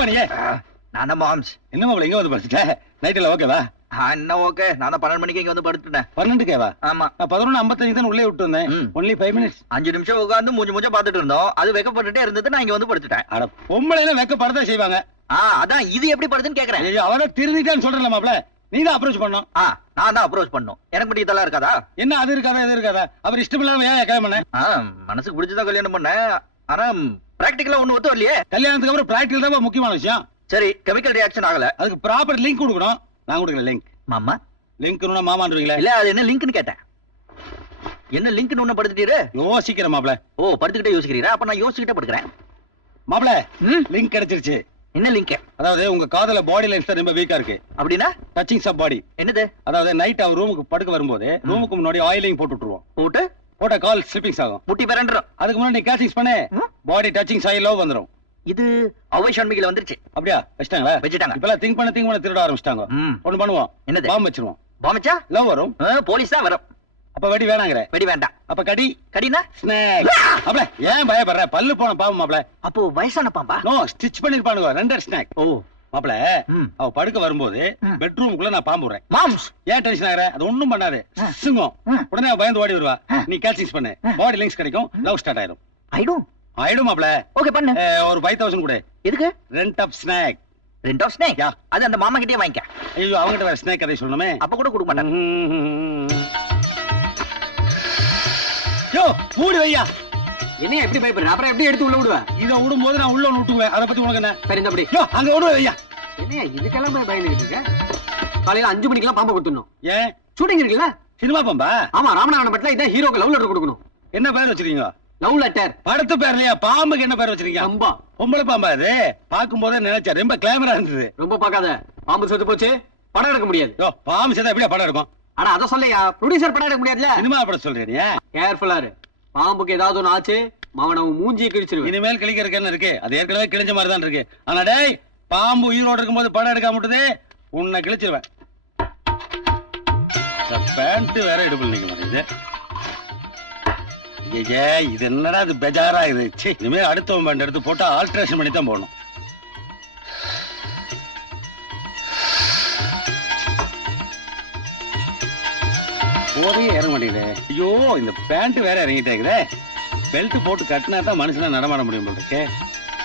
எங்க நீங்க? நான் தான் மாம்ஸ். என்ன மாப்பிள இங்க வந்து படுத்துட்டேன்? நைட்ல ஓகேவா? என்ன ஓகே, நான் 12 மணிக்கு இங்க வந்து படுத்துட்டேன். 12க்கேவா? ஆமா. நான் 11:55 தான் உள்ளே விட்டு வந்தேன். Only 5 minutes. 5 நிமிஷம் உட்கார்ந்து மூஞ்ச பாத்துட்டு இருந்தோம். அது வெக்கப்பட்டுட்டே இருந்தது, நான் இங்க வந்து படுத்துட்டேன். அட பொம்பளை எல்லாம் வெக்கப்படதான் செய்வாங்க. அதான் இது எப்படி படுதுன்னு கேக்குறேன். ஐயோ அவதான் திருந்திட்டான்னு சொல்றேன் மாப்பிள. நீ தான் அப்ரோச் பண்ணணும். நான் தான் அப்ரோச் பண்ணணும். எனக்கு மட்டும் இதெல்லாம் இருக்காதா? என்ன அது இருக்காதா இது இருக்காதா? அவர் இஷ்டம் இல்லாம ஏன் கல்யாணம் பண்ண? மனசுக்கு பிடிச்சதான் கல்யாணம் பண்ணேன். ஆனா பிராக்டிகலா ஒண்ணு ஒத்து வரலையே. கல்யாணத்துக்கு அப்புறம் பிராக்டிகல் தான் முக்கியமான விஷயம். சரி, கெமிக்கல் ரியாக்ஷன் ஆகல. அதுக்கு ப்ராப்பர் லிங்க் கொடுக்கணும். நான் கொடுக்கல லிங்க். மாமா லிங்க்னு மாமான்றீங்களா? இல்ல, அது என்ன லிங்க்னு கேட்டேன். என்ன லிங்க்னு ஒண்ணு படுத்துட்டீரு? யோசிக்கிறேன் மாப்பிள. ஓ, படுத்துக்கிட்டே யோசிக்கிறீரா? அப்ப நான் யோசிச்சுக்கிட்டே படுக்கிறேன். மாப்பிள லிங்க் கிடைச்சிருச்சு. என்ன லிங்க்? அதாவது உங்க காதல பாடி லைன்ஸ் தான் ரொம்ப வீக்கா இருக்கு. அப்படின்னா டச்சிங்ஸ் ஆஃப் பாடி. என்னது? அதாவது நைட் அவர் ரூமுக்கு படுக்க வரும்போது ரூமுக்கு முன்னாடி ஆயிலிங் போட்டு விட்டுருவோம். போட்ட கால் ஸ்லிப்பிங்ஸ் ஆகும், முட்டி பரண்டரும். அதுக்கு முன்னாடி நீ கேச்சிங்ஸ் பண்ணு, பாடி டச்சிங்ஸ் ஆகி லவ் வந்துரும். இது அவை ஷான்மிகில வந்துருச்சு. அப்படியா? வச்சிட்டாங்களா? வச்சிட்டாங்க. இப்பெல்லாம் திங்க் பண்ண திருட ஆரம்பிச்சிட்டாங்க. ஒண்ணு பண்ணுவோம். என்னது? பாம்பு வச்சிருவோம். பாம்பு வச்சா லவ் வரும், போலீஸ் தான் வரும். அப்ப வெடி வேணாங்கற? வெடி வேண்டாம். அப்ப கடி? கடினா ஸ்நாக். அப்பல ஏன் பயப்படுற? பல்லு போன பாம்பு மாப்ள. அப்போ வயசான பாம்பா? நோ, ஸ்டிட்ச் பண்ணிருப்பானுங்க. Render snake. ஓ மாப்ள, அவ படுக்க வரும்போது பெட்ரூமுக்குள்ள நான் பாம்பு விடுறேன். மாம்ஸ் ஏன் டென்ஷன் ஆகற? அது ஒண்ணும் பண்ணாது. சிங்கம் உடனே அவ பயந்து ஓடி வருவா. நீ கேச்சிங்ஸ் பண்ணு, பாடி லிங்க்ஸ் கிடைக்கும், லவ் ஸ்டார்ட் ஆயிடும். ஆயிடும் மாப்ள. ஓகே பண்ணு. ஒரு 5000 கூட. எதுக்கு? Rent of snack. Rent of snack? அது அந்த மாமா கிட்டே வாங்கிக்க. ஐயோ, அவங்கிட்ட வேற ஸ்நாக் கதை சொல்லணுமே. அப்ப கூட கொடுக்க மாட்டாங்க. யோ மூடி வையா. என்னைய எப்படி பயப்படுற? அப்புறம் எப்படி எடுத்து உள்ள விடுவேன்? இத விடும்போது நான் உள்ள விட்டுவேன். அத பத்தி உனக்கு என்ன? சரி, இந்த அப்படி. யோ அங்க விடுவே வையா. என்னைய இதுக்கெல்லாம் போய் பயந்துட்டு இருக்க? காலையில 5 மணிக்கெல்லாம் பாம்பு கொடுத்துடணும். ஏன்? ஷூட்டிங் இருக்குல்ல? சினிமா பாம்பா? ஆமா, ராமநாதன் பட்ல இதான் ஹீரோக்கு லவ் லெட்டர் கொடுக்கணும். என்ன பேர் வச்சிருக்கீங்க? Love letter. படத்து பேர் இல்லையா? பாம்புக்கு என்ன பேர் வச்சிருக்கீங்க? அம்பா. பொம்பளை பாம்பா அது? பாக்கும்போதே நினைச்சா ரொம்ப கிளாமரா இருந்தது. ரொம்ப பார்க்காத. பாம்பு செத்து போச்சு, படம் எடுக்க முடியாது. யோ பாம்பு செத்தா எப்படியா படம் எடுக்கும்? ஆனா அத சொல்லையா, ப்ரொடியூசர் படம் எடுக்க முடியாதுல. சினிமா படம் சொல்றீங்க. கேர்ஃபுல்லா இரு. பாம்புக்கு ஏதாவது ஒண்ணு ஆச்சு, மாவனவன் மூஞ்சியை கிழிச்சிருவேன். இனிமேல் கிழிக்கிறதுக்கு இருக்கு. அது ஏற்கனவே கிழிஞ்ச மாதிரி தான் இருக்கு. ஆனா டேய், பாம்பு உயிரோடு இருக்கும்போது படம் எடுக்க மாட்டுது, உன்னை கிழிச்சிருவேன். பேண்ட் வேற எடுப்பு நிக்க மாட்டேங்குது. இது என்னடா இது பெஜாரா இது. இனிமே அடுத்தவன் பேண்ட் எடுத்து போட்டா ஆல்ட்ரேஷன் பண்ணி தான் போடணும். போதே இறங்க மாட்டேங்குது. ஐயோ, இந்த பேண்ட் வேற இறங்கிட்டேங்குதே. பெல்ட் போட்டு கட்டினா தான் மனுஷனா நடமாட முடியும் போல இருக்கு.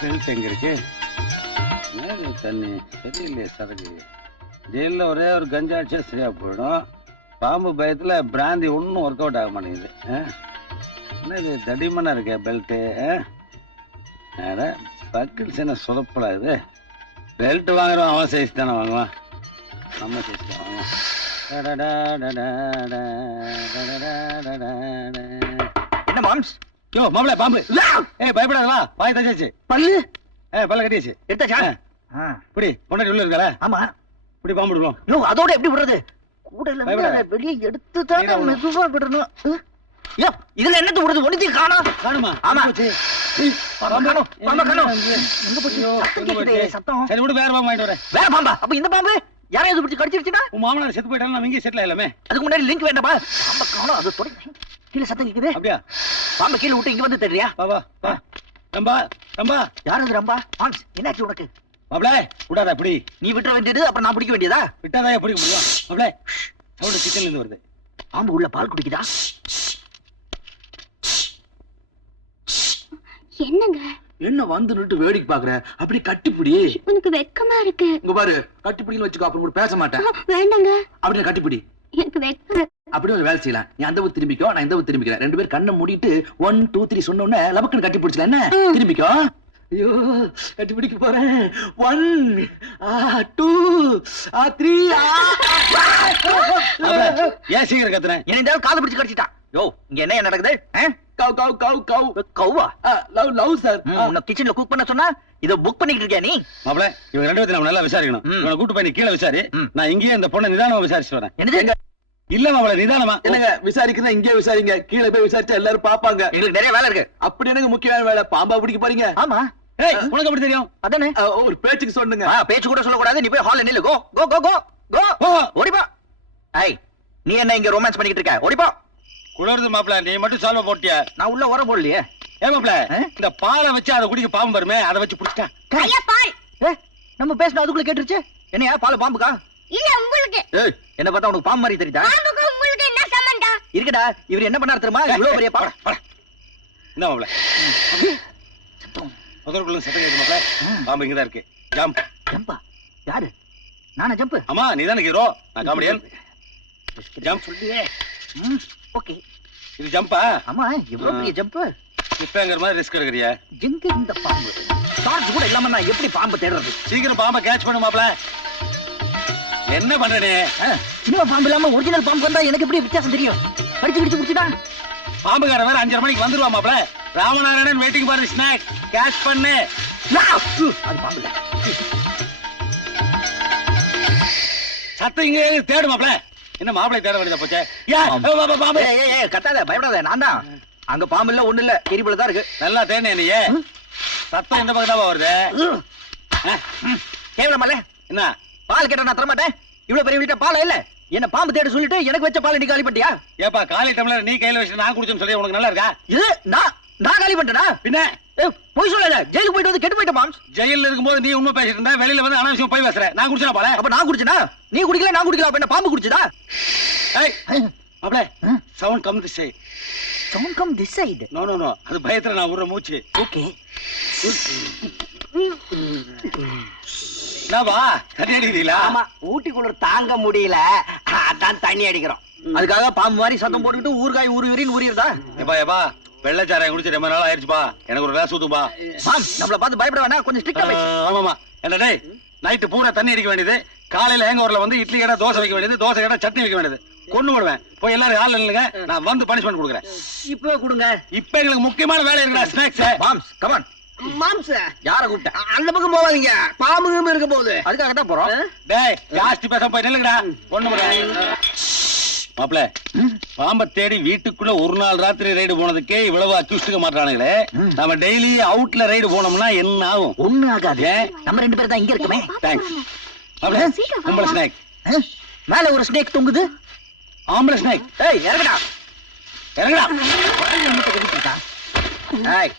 பெல்ட் எங்க இருக்கு? தண்ணி சரியில்லையே சரக்கு. ஜெயில ஒரே ஒரு கஞ்சா அடிச்சா சரியா போயிடும். பாம்பு பயத்துல பிராந்தி ஒன்னும் ஒர்க் அவுட் ஆக மாட்டேங்குது. என்ன இது தடிமனா இருக்க பெல்ட்டு? பக்கிள்ஸ் என்ன சொதப்படாது. பெல்ட் வாங்குறோம், அவன் சைஸ் தானே வாங்குவான், நம்ம சைஸ் தான் வாங்குவான். என்ன மாம்ஸ்? யோ மாப்ள பாம்பு. ஏய் பயப்படாத வா. பாய் தச்சாச்சு. பல்லு? பல்ல கட்டியாச்சு. எடுத்தாச்சா? புடி பொண்டாட்டி உள்ள இருக்கற? ஆமா. புடி பாம்பு விடுறோம். யோ அதோட எப்படி விடுறது? கூடல இருந்து வெளிய எடுத்து தான் மெதுவா விடணும். யோ இதுல என்னது விடுறது? ஒண்ணுதே காணுமா? ஆமா. பாம்பு காணோம். எங்க போச்சு? சத்தம். சரி விடு, வேற பாம்பு வாங்கிட்டு வரேன். வேற பாம்பா? அப்ப இந்த பாம்பு யாரையாவது பிடிச்சு கடிச்சிருச்சுனா? உன் மாமனார் செத்து போயிட்டாலும் நம்ம இங்கே செட்டில் ஆயிடலாமே. அதுக்கு முன்னாடி லிங்க் வேண்டாமா? பாம்பு காணோம், அது தொட கீழே சத்தம் கேக்குது. அப்படியா? பாம்பு கீழே விட்டு இங்க வந்து தெரியா? வா வா வா. ரம்பா ரம்பா. யார் அது ரம்பா? மாம்ஸ் என்னாச்சு உனக்கு? மாப்ள விடாத அப்படி. நீ விட்டுற வேண்டியது, அப்புறம் நான் பிடிக்க வேண்டியதா? விட்டாதான் பிடிக்க முடியும். மாப்ள சவுண்ட் கிச்சன்ல இருந்து வருது. பாம்பு உள்ள பால் குடிக்குதா? என்னங்க என்ன வந்து நின்று வேடிக்கை பாக்குற? அப்படி கட்டிப்பிடி. உனக்கு வெக்கமா இருக்கு. இங்க பாரு, கட்டிப்பிடின்னு வச்சுக்கோ, அப்புறம் கூட பேச மாட்டேன். வேண்டாங்க. அப்படியே கட்டிப்பிடி. எனக்கு வெக்கம். அப்படியே ஒரு வேலை செய்யலாம். நீ அந்த ஊர் திரும்பிக்கோ, நான் இந்த ஊர் திரும்பிக்கிறேன். 2 பேரும் கண்ணை மூடிட்டு 1 2 3 சொன்ன உடனே லபக்குன்னு கட்டி பிடிச்சல. என்ன திரும்பிக்கோ. ஐயோ கட்டி பிடிக்க போறேன். 1 2 3. ஏன் சீக்கிரம் கத்துறேன்? என்ன காது பிடிச்சு கடிச்சிட்டான். யோ இங்க என்ன நடக்குது? கவ் கவ் கவ் கவ் கவ்வா? Love love sir. உன்னை கிச்சன்ல குக் பண்ண சொன்னா இத புக் பண்ணிட்டு இருக்கியா நீ? மாப்ள இவங்க 2 பேரும் நம்ம நல்லா விசாரிக்கணும். இவனை கூட்டு போய் நீ கீழே விசாரி. நான் இங்கேயே இந்த பொண்ணை நிதானமா விசாரிச்சு வரேன். என்னது? இல்ல மாப்ள நிதானமா. என்னங்க விசாரிக்கிறதா இங்கே விசாரிங்க. கீழே போய் விசாரிச்சா எல்லாரும் பாப்பாங்க. எங்களுக்கு நிறைய வேலை இருக்கு. அப்படி எனக்கு முக்கியமான வேலை. பாம்பா பிடிக்க போறீங்க? ஆமா. ஏய் உனக்கு எப்படி தெரியும்? அதானே ஒரு பேச்சுக்கு சொன்னுங்க. பேச்சு கூட சொல்ல கூடாது. நீ போய் ஹால்ல நில்லு. கோ கோ கோ கோ கோ. ஓடிப்பா. ஏய் நீ என்ன இங்க ரொமான்ஸ் பண்ணிட்டு இருக்க? ஓடிப்பா. குளறுது மாப்ள, நீ மட்டும் சால்வ போட்டியா? நான் உள்ள உர போடலையே. ஏ மாப்ள, இந்த பாலை வச்சு அதை குடிக்க பாம்பு வருமே, அதை வச்சு புடிச்சிட்டா. ஐயா பால். நம்ம பேசின அதுக்குள்ள கேட்டுருச்சு. என்னையா பால் பாம்புக்கா? இல்ல உங்களுக்கு. ஏய், என்ன பார்த்தா உனக்கு பாம்பு மாதிரி தெரியுதா? பாம்புக்கு உங்களுக்கு என்ன சம்பந்தம்? இருக்கடா, இவர் என்ன பண்ணாரு தெரியுமா? இவ்வளவு பெரிய பாம்பு. என்ன மாப்ள? முதல்ல சத்தம் கேட்க மாப்ள. பாம்பு இங்கதான் இருக்கு. ஜம்ப். ஜம்பா? யாரு? நானா ஜம்ப்? ஆமா, நீதானே ஹீரோ, நான் காமெடியன். ஜம்ப் சொல்லியே. ஓகே. இது ஜம்பா? ஆமா, இவ்வளவு பெரிய ஜம்ப். இப்பங்கிற மாதிரி ரிஸ்க் எடுக்கறியா? எங்க இந்த பாம்பு? டார்ச் கூட இல்லாம நான் எப்படி பாம்பு தேடுறது? சீக்கிரம் பாம்பை கேட்ச் பண்ணு மாப்ள. என்ன பண்ற நீ? சினிமா பாம்பு இல்லாம ஒரிஜினல் பாம்பு வந்தா எனக்கு எப்படி வித்தியாசம் தெரியும்? படிச்சு கிடிச்சு குடிச்சுதான் பாம்புக்கார வேற 5:30 மணிக்கு வந்துருவா மாப்ள. Ramanarayanan waiting for snack. Catch பண்ணு. அது பாம்பு இல்ல. சத்தம் இங்க தேடு மாப்ள. என்ன மாப்பிளை தேட வேண்டியதா போச்சே? பாம்பு. ஏய், கத்தாத, பயப்படாத, நான் தான். அங்க பாம்பு இல்ல, ஒண்ணு இல்ல, எரிபுல தான் இருக்கு. நல்லா தேடு நீ. சத்தம் எந்த பக்கம் தான் வருது? கேவலமால என்ன பால் கேட்ட நான் தர மாட்டேன். இவ்வளவு பெரிய வீட்டை பால் இல்ல, என்ன பாம்பு தேட சொல்லிட்டு எனக்கு வச்ச பால் நீ காலி பண்ணிட்டியா? ஏப்பா காலி டம்ளர் நீ கையில வச்சு நான் குடிச்சேன்னு சொல்லி உனக்கு நல்லா இருக்கா? இது நான் காலி பண்ணிட்டேனா? பின்ன போய் சொல்லல, ஜெயிலுக்கு போயிட்டு வந்து கெட்டு போயிட்ட மாம்ஸ். ஜெயில இருக்கும்போது நீ உண்மை பேசிட்டு இருந்தா, வெளியில வந்து அனாவசியம் போய் பேசுற. நான் குடிச்சேனா பால? அப்ப நான் குடிச்சனா? நீ குடிக்கல, நான் குடிக்கல, அப்ப என்ன பாம்பு குடிச்சதா? ஏய் மாப்ள, sound come this side. Sound come this side? No no no, அது பயத்துல நான் விடுற மூச்சு. ஓகே. என்னவா தண்ணி அடிக்கிறீங்களா? ஆமா, ஊட்டி குளிர் தாங்க முடியல, அதான் தண்ணி அடிக்கிறோம். அதுக்காக பாம்பு மாதிரி சத்தம் போட்டுக்கிட்டு ஊர்காய் ஊறியதா? ஏப்பா ஏப்பா, வெள்ளச்சாராயம் குடிச்சு ரொம்ப நாள் ஆயிடுச்சுப்பா. எனக்கு ஒரு கிளாஸ் ஊத்துப்பா. மாம், நம்மள பார்த்து பயப்பட வேணாம், கொஞ்சம் ஸ்ட்ரிக்ட்டா பேசு. ஆமாமா. என்ன டேய், நைட்டு பூரா தண்ணி அடிக்க வேண்டியது, காலையில ஹேங்கோவர்ல வந்து இட்லி கடை தோசை வைக்க வேண்டியது, தோசை கடை சட்னி வைக்க வேண்டியது. கொண்டு விடுவேன். போய் எல்லாரும் ஹால்ல நில்லுங்க, நான் வந்து பனிஷ்மென்ட் கொடுக்குறேன். இப்பவே கொடுங்க. இப்ப எங்களுக்கு முக்கியமான வேலை இருக்குடா, snacks. Moms, come on. Moms, யார கூப்பிட்ட? அந்த பக்கம் போவாதீங்க, பாம்புங்க இருக்க போகுது. அதுக்காக தான் போறோம். டேய், ஜாஸ்தி பேசாம போய் நில்லுங்கடா. ஒண்ணு பண்ண மாப்ள, பாம்பை தேடி வீட்டுக்குள்ள ஒரு நாள் ராத்திரி ரைடு போனதுக்கே இவ்வளவு அக்யூஸ்டுக்க மாட்டானுங்களே. நம்ம டெய்லி அவுட்ல ரைடு போனோம்னா என்ன ஆகும்? ஒண்ணு ஆகாது. நம்ம ரெண்டு பேரும் தான் இங்க இருக்கமே. தேங்க்ஸ் மாப்ள. கும்பல ஸ்நாக். மேல ஒரு ஸ்னேக் தொங்குது. ஆம்பளை ஸ்நாக். ஏய், இறங்குடா இறங்குடா. ஏய்,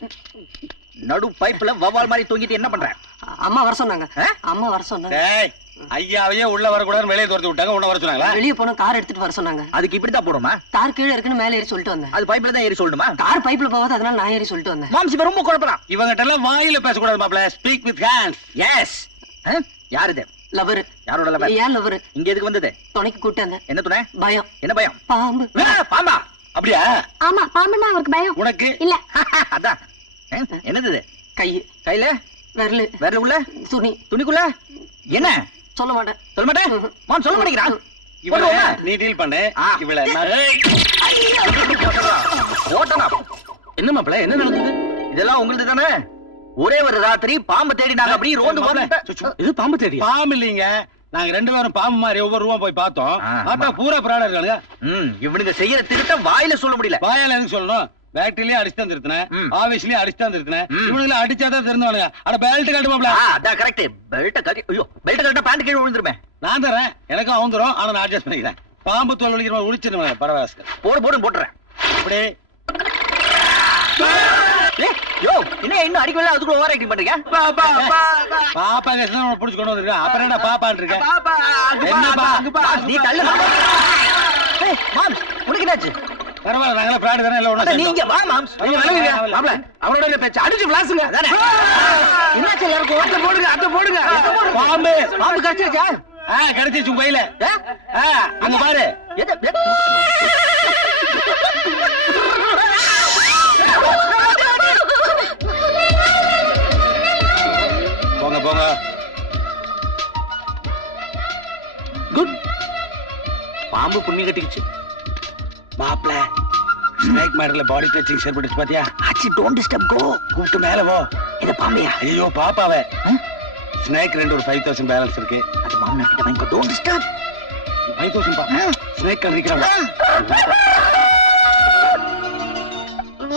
நடு பைப்ல வவால் மாதிரி தொங்கிட்டு என்ன பண்ற? அம்மா வர சொன்னாங்க. அம்மா வர சொன்னாங்க. டேய், ஐயாவையே உள்ள வரக்கூடாதுன்னு வெளியே துரத்தி விட்டாங்க. உன்ன வர சொன்னாங்களா? வெளிய போன கார் எடுத்துட்டு வர சொன்னாங்க. அதுக்கு இப்படித்தான் போடுமா? கார் கீழே இருக்குன்னு மேல ஏறி சொல்லிட்டு வந்தேன். அது பைப்ல தான் ஏறி சொல்லணுமா? கார் பைப்ல போகாது, அதனால நான் ஏறி சொல்லிட்டு வந்தேன். மாம்ஸ், இப்ப ரொம்ப குழப்பலாம். இவங்கிட்ட எல்லாம் வாயில பேசக்கூடாது மாப்ள. Speak with hands. எஸ். யார் இது? லவர். யாரோட லவர்? ஏன் லவர்? இங்க எதுக்கு வந்தது? துணைக்கு கூட்டு வந்தேன். என்ன துணை? பயம். என்ன பயம்? பாம்பு. பாம்பா? அப்படியா? ஆமா, பாம்புன்னா அவருக்கு பயம். உனக்கு இல்ல. அதான். என்னது இது? கை. கையில விரலு. விரலுக்குள்ள? துணி. துணிக்குள்ள என்ன? சொல்ல மாட்டேன். சொல்ல மாட்டேன். மாம், சொல்ல மாட்டேங்கிறான். இவள நீ டீல் பண்ணு. இவள ஓட்டனா. என்ன மாப்ள, என்ன நடந்தது? இதெல்லாம் உங்களுக்கு தானே? ஒரே ஒரு ராத்திரி பாம்பு தேடி நாங்க அப்படி ரோந்து இது பாம்பு தேடி? பாம்பு இல்லீங்க, நாங்க ரெண்டு பேரும் பாம்பு மாதிரி ஒவ்வொரு ரூபா போய் பார்த்தோம். பார்த்தா பூரா பிராடா இருக்காங்க. இவனுக்கு செய்யற திருட்ட வாயில சொல்ல முடியல. வாயால எதுக்கு சொல்லணும்? பேட்டரியிலேயே அடிச்சுதான் திருத்தினேன், ஆபீஸ்லயே அடிச்சுதான் திருத்தினேன். இவனுக்கு அடிச்சாதான் திருந்துவானுங்க. அட பெல்ட் கட்டு மாப்ள. அதான் கரெக்ட். பெல்ட் கட்டி. ஐயோ, பெல்ட் கட்டா பேண்ட் கீழே விழுந்துருமே. நான் தரேன், எனக்கும் அவந்துரும். ஆனா நான் அட்ஜஸ்ட் பண்ணிக்கிறேன். பாம்பு தோல் வலிக்கிற உளிச்சிருவேன். பரவாயில்ல, போடு போட்டுறேன். அப்படி யோ, என்ன இன்னும் அடிக்கல, அதுக்குள்ள ஓவர் ஆக்டிங் பண்றீங்க? பாப்பா கேசன புடிச்சு கொண்டு வந்திருக்கேன். அப்புறம் என்ன பாப்பான்னு இருக்கேன்? நீ தள்ளு. மாம்ஸ், உனக்கு என்னாச்சு? பரவாயில்ல, நாங்களே பிராடு தானே. இல்ல ஒண்ணு நீங்க வா மாம்ஸ். மாப்ள, அவரோட பேச்சு அடிச்சு விளாசுங்க. என்னாச்சு எல்லாருக்கும்? அத்தை போடுங்க, அத்தை போடுங்க. பாம்பு பாம்பு கடிச்சிருச்சா? கிடைச்சிச்சு உங்க கையில. அங்க பாரு. போங்க போங்க. குட். பாம்பு புண்ணி கட்டிக்கிச்சு. மாப்ள, ஸ்னேக் மேட்டர்ல பாடி டச்சிங் சேர்பட்டுச்சு பாத்தியா? ஆச்சி, டோன்ட் டிஸ்டர்ப், கோ. கூப்பிட்டு மேல போ. இது பாம்பையா? ஐயோ பாப்பாவே. ஸ்னேக் ரெண்டு ஒரு 5000 பேலன்ஸ் இருக்கு. அது மாமனா கிட்ட வாங்கி, டோன்ட் டிஸ்டர்ப். 5000 பா. ஸ்னேக் கறிக்கிறாங்க.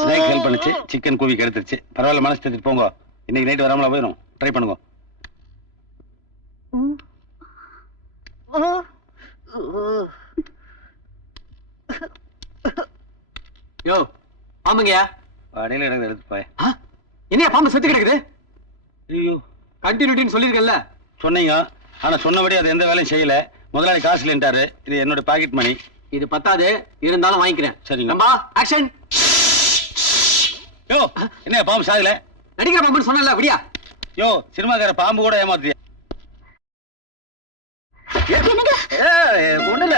ஸ்னேக் ஹெல்ப் பண்ணுச்சு, சிக்கன் கூவி கெடுத்துருச்சு. பரவாயில்ல, மனசு தேத்திட்டு போங்க. இன்னைக்கு நைட் வராமல போயிடும். ட்ரை பண்ணுங்க. யோ, பாம்புங்கயா. அடையில எடுத்து போய். என்னையா பாம்பு செத்து கிடக்குது? ஐயோ, கண்டினியூட்டின்னு சொல்லிருக்கல. சொன்னீங்க ஆனா சொன்னபடி அது எந்த வேலையும் செய்யல. முதலாளி காசு இல்லைன்ட்டாரு. இது என்னோட பாக்கெட் மணி. இது பத்தாது, இருந்தாலும் வாங்கிக்கிறேன். சரிங்க. நம்பா ஆக்ஷன். யோ என்ன பாம்பு சாகல? நடிக்கிற பாம்புன்னு சொன்னல, விடியா? யோ சினிமாக்கார பாம்பு கூட ஏமாத்திய. ஒண்ணுல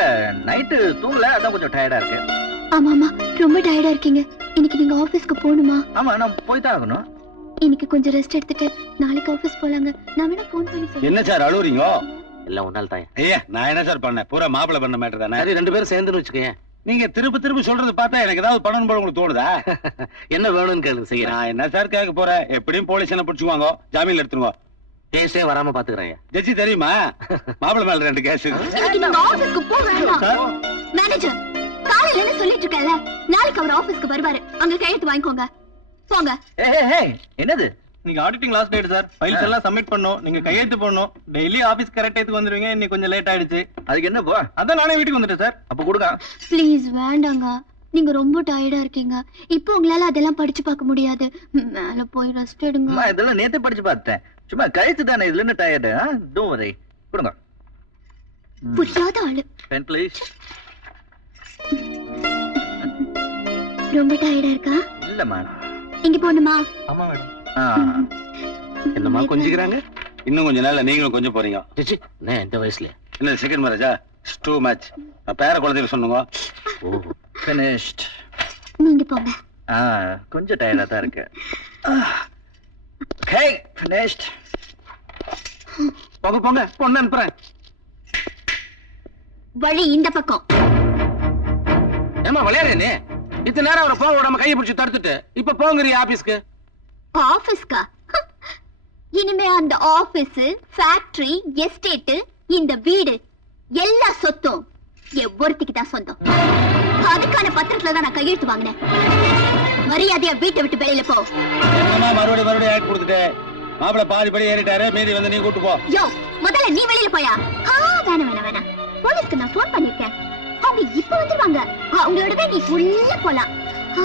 நைட்டு தூங்கல, அதான் கொஞ்சம் டயர்டா இருக்கு. ஆமா ஆமா, ரொம்ப டயர்டா இருக்கீங்க. இன்னைக்கு நீங்க ஆபீஸ்க்கு போகணுமா? ஆமா, நான் போய் தான் ஆகணும். இன்னைக்கு கொஞ்சம் ரெஸ்ட் எடுத்துட்டு நாளைக்கு ஆபீஸ் போலாங்க. நான் வேணா போன் பண்ணி சொல்றேன். என்ன சார் அழுவுறீங்க? எல்லாம் ஒன்னால தான். ஐயா நான் என்ன சார் பண்ணேன்? பூரா மாப்பிள பண்ண மேட்டர் தானே. சரி, 2 பேரும் சேர்ந்துன்னு வச்சுக்கேன். நீங்க திரும்ப சொல்றது பார்த்தா எனக்கு ஏதாவது பண்ணணும் போல உங்களுக்கு தோணுதா? என்ன வேணும்னு கேளுங்க, செய்யறேன். நான் என்ன சார் கேட்க போறேன்? எப்படியும் போலீஸ் என்ன பிடிச்சுக்குவாங்க, ஜாமீன்ல எடுத்துருவோம். கேஸே வராம பாத்துக்கிறேன். ஜட்ஜி தெரியுமா? மாப்பிள மேல 2 கேஸ். இன்னைக்கு நீங்க ஆபீஸ்க்கு போக வேண்டாம். மேனேஜர் காலையில இருந்து சொல்லிட்டு இருக்கல, நாளைக்கு அவர் ஆபீஸ்க்கு வருவாரு. அங்க கையெழுத்து வாங்கிக்கோங்க. போங்க. என்னது? நீங்க auditing last date sir. Files எல்லாம் சப்மிட் பண்ணோம். நீங்க கையெழுத்து போடணும். டெய்லி ஆபீஸ் கரெக்ட் டைத்துக்கு வந்துருவீங்க. இன்னைக்கு கொஞ்சம் லேட் ஆயிடுச்சு. அதுக்கு என்ன போ? அதான் நானே வீட்டுக்கு வந்துட்டேன் சார். அப்ப கொடுங்க. ப்ளீஸ் வேண்டாங்க. நீங்க ரொம்ப டயர்டா இருக்கீங்க. இப்போ உங்களால அதெல்லாம் படிச்சு பார்க்க முடியாது. மேல போய் ரெஸ்ட் எடுங்க. அம்மா, இதெல்லாம் நேத்தே படிச்சு பார்த்தேன். சும்மா கழுத்து தானே, இதுல என்ன டயர்டு? Don't worry. கொடுங்க. புரியாத ஆளு. Pen please. ரொம்ப டயர்டா இருக்கா? இல்ல மேடம். இங்க போணுமா? ஆமா மேடம். என்னமா கொஞ்சிக்கிறாங்க? இன்னும் கொஞ்ச நாள்ல நீங்களும் கொஞ்சம் போறீங்க. சிச்சி, என்ன இந்த வயசுல? என்ன செகண்ட் மேரேஜா? Too much. பேர குழந்தைகள் சொன்னீங்க. ஓ, finished. நீங்க போங்க. கொஞ்சம் டயர்டா தான் இருக்கு. Okay, finished. போங்க போங்க, பொண்ணு அனுப்புறேன். வழி இந்த பக்கம். ஏமா விளையாடு நீ? இத்தனை நேரம் அவரை போக விடாம கையை பிடிச்சி தடுத்துட்டு இப்ப போங்கறிய ஆபீஸ்க்கு. ஆபீஸ்க்கா? இனிமே அந்த ஆபீஸ், ஃபேக்டரி, எஸ்டேட், இந்த வீடு எல்லா சொத்தும் ஒருத்திக்கு தான் சொந்தம். அதுக்கான பத்திரத்துல தான் நான் கையெழுத்து வாங்கினேன். மரியாதையா வீட்டை விட்டு வெளியில போ. என்னமா மறுபடியும் ஆட் கொடுத்துட்டு மாப்பிள பாதி படி ஏறிட்டாரு, மீதி வந்து நீ கூட்டு போ. யோ, முதல்ல நீ வெளியில போயா? வேணாம். போலீஸ்க்கு நான் போன் பண்ணிருக்கேன். அவங்க இப்ப வந்துருவாங்க. அவங்களோடவே நீ உள்ள போலாம்.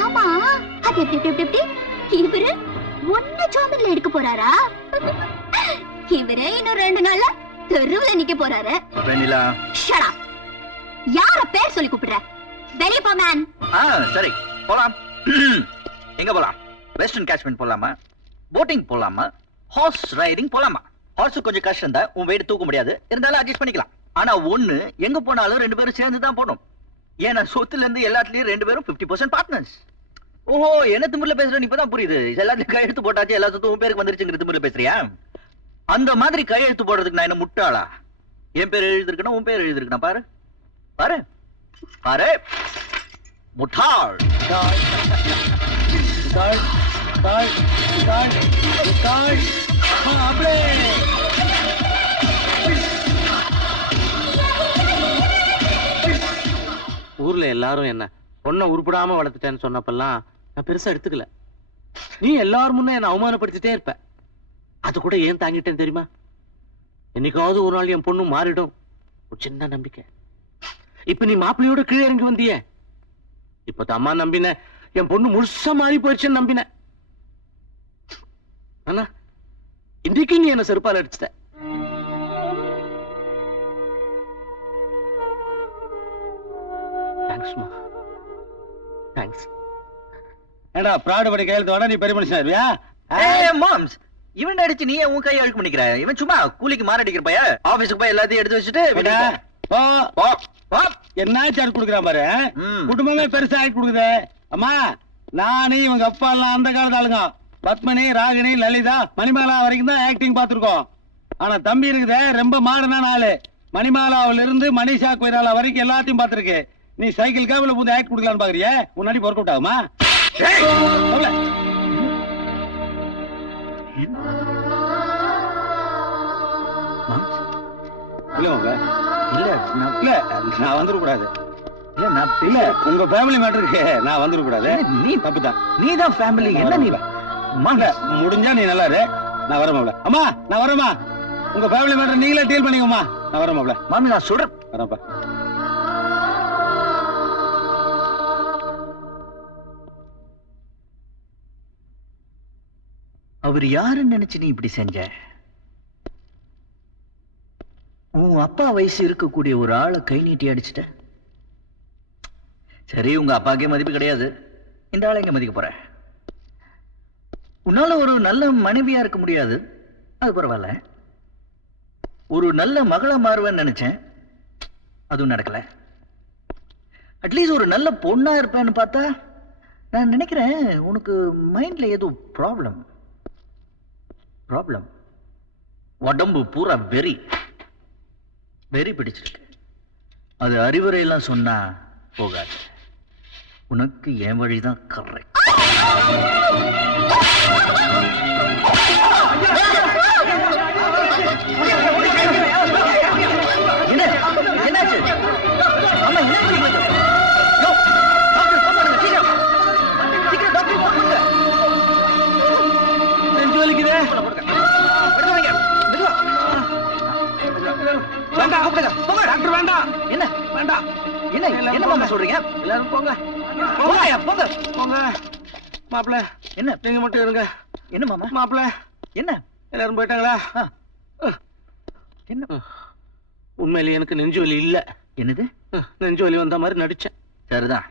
ஆமா, அது எப்படி இவரு ஒன்ன ஜாமீன்ல எடுக்க போறாரா? இவரே இன்னும் 2 நாள்ல தெருவுல நிக்க போறாரு. வெண்ணிலா. Shut up. யார பேர் சொல்லி கூப்பிடுற? வெளிய போ மேன். சரி, போலாம். எங்க போலாம்? வெஸ்டர்ன் காஷ்மீர் போலாமா? போட்டிங் போலாமா? ஹார்ஸ் ரைடிங் போலாமா? ஹார்ஸ் கொஞ்சம் கஷ்டம் தான், உன் வெயிட் தூக்க முடியாது. இருந்தாலும் அட்ஜஸ்ட் பண்ணிக்கலாம். ஆனா ஒண்ணு, எங்க போனாலும் 2 பேரும் சேர்ந்து தான் போகணும். ஏன்னா சொத்துல இருந்து எல்லாத்துலயும் 2 பேரும் 50% பார்ட்னர்ஸ். ஓஹோ, என்ன திமிர்ல பேசுறேன்னு இப்பதான் புரியுது. எல்லாத்துலயும் கையெழுத்து போட்டாச்சு, எல்லா சொத்தும் உன் பேருக்கு வந்துருச்சுங்கிற திமிர்ல பேசுறியா? அந்த மாதிரி கையெழுத்து போடுறதுக்கு நான் என்ன முட்டாளா? என் பேர் எழுதிருக்கணும், உன் பேர் எழுதிருக்கணும். பாரு பாரு பாரு, முட்டாள். ஊர்ல எல்லாரும் என்ன பொண்ணை உருப்படாம வளர்த்துட்டேன்னு சொன்னப்பெல்லாம் நான் பெருசா எடுத்துக்கல. நீ எல்லாரும் முன்ன என்ன அவமானப்படுத்திட்டே இருப்ப. அது கூட ஏன் தாங்கிட்டேன் தெரியுமா? என்னைக்காவது ஒரு நாள் என் பொண்ணு மாறிடும், ஒரு சின்ன நம்பிக்கை. இப்ப நீ மாப்பிள்ளையோட கீழே இறங்கி வந்திய. இப்ப அம்மா நம்பின என் பொண்ணு முழுசா மாறி போயிடுச்சுன்னு நம்பின. ஆனா இன்றைக்கு நீ என்ன செருப்பால் அடிச்சிட்ட. தேங்க்ஸ்மா, தேங்க்ஸ். ஏடா பிராடு படி கையெழுத்து வேணா நீ பெரிய மனுஷன் ஆயிருவியா? மாம்ஸ், இவன் அடிச்சு நீ உன் கையை அழுக்க பண்ணிக்கிற. இவன் சும்மா கூலிக்கு மாரடிக்கிற பைய. ஆபீஸுக்கு போய் எல்லாத்தையும் எடுத்து வச்சுட்டு போ, போ, போ. என்ன சார் குடுக்குறான் பாரு. குடும்பமே பெருசா ஆகி கொடுக்குது. அம்மா, நானே இவங்க அப்பா எல்லாம் அந்த காலத்து ஆளுங்க. பத்மனி, ராகினி, லலிதா, மணிமாலா வரைக்கும் தான் ஆக்டிங் பாத்துருக்கோம். ஆனா தம்பி இருக்குதே ரொம்ப மாடனான ஆளு. மணிமாலாவில இருந்து மணிஷா கொய்ராலா வரைக்கும் எல்லாத்தையும் பாத்துருக்கு. நீ சைக்கிள் கேபிள் புது ஆக்ட் கொடுக்கலான்னு பாக்குறிய? முன்னாடி ஒர்க் அவுட் ஆகுமா? நான் வந்துட கூடாது. இல்ல, உங்க ஃபேமிலி மேட்டருக்கு நான் வந்துட கூடாது. நீ தப்புதான். நீ தான் ஃபேமிலி. என்ன நீ முடிஞ்சா நீ நல்லா இரு. நான் வரேன் மாப்ள. அம்மா, நான் வரேம்மா. உங்க ஃபேமிலி மேட்டர் நீங்களே டீல் பண்ணிக்கோமா. நான் வரேன் மாப்ள. மாமி, நான் சொல்றேன். வரேன்ப்பா. அவர் யாருன்னு நினைச்சு நீ இப்படி செஞ்ச? உன் அப்பா வயசு இருக்கக்கூடிய ஒரு ஆளை கை நீட்டி அடிச்சிட்ட. சரி, உங்க அப்பாக்கே மதிப்பு கிடையாது, இந்த ஆளை எங்க மதிக்க போற? உன்னால ஒரு நல்ல மனைவியா இருக்க முடியாது, அது பரவாயில்ல. ஒரு நல்ல மகளா மாறுவேன்னு நினைச்சேன், அதுவும் நடக்கல. அட்லீஸ்ட் ஒரு நல்ல பொண்ணா இருப்பேன்னு பார்த்தா நான் நினைக்கிறேன் உனக்கு மைண்ட்ல ஏதோ ப்ராப்ளம். உடம்பு பூரா வெறி பிடிச்சிருக்கு. அது அறிவுரையெல்லாம் சொன்னா போகாது. உனக்கு என் வழிதான் கரெக்ட். என்னாச்சு? அம்மா என்னாச்சு? நெஞ்சு வலிக்குதே. டாக்டர் வேண்டாம். என்ன வேண்டாம். என்ன மாமா சொல்றீங்க? எல்லாரும் போங்க. போங்க. மாப்பிள்ள, என்ன நீங்க மட்டும் இருங்க. என்ன மாமா? மாப்பிள்ள, என்ன எல்லாரும் போயிட்டாங்களா? என்ன உண்மையிலே எனக்கு நெஞ்சு வலி இல்ல. என்னது? நெஞ்சு வலி வந்த மாதிரி நடிச்சேன். சரிதான்,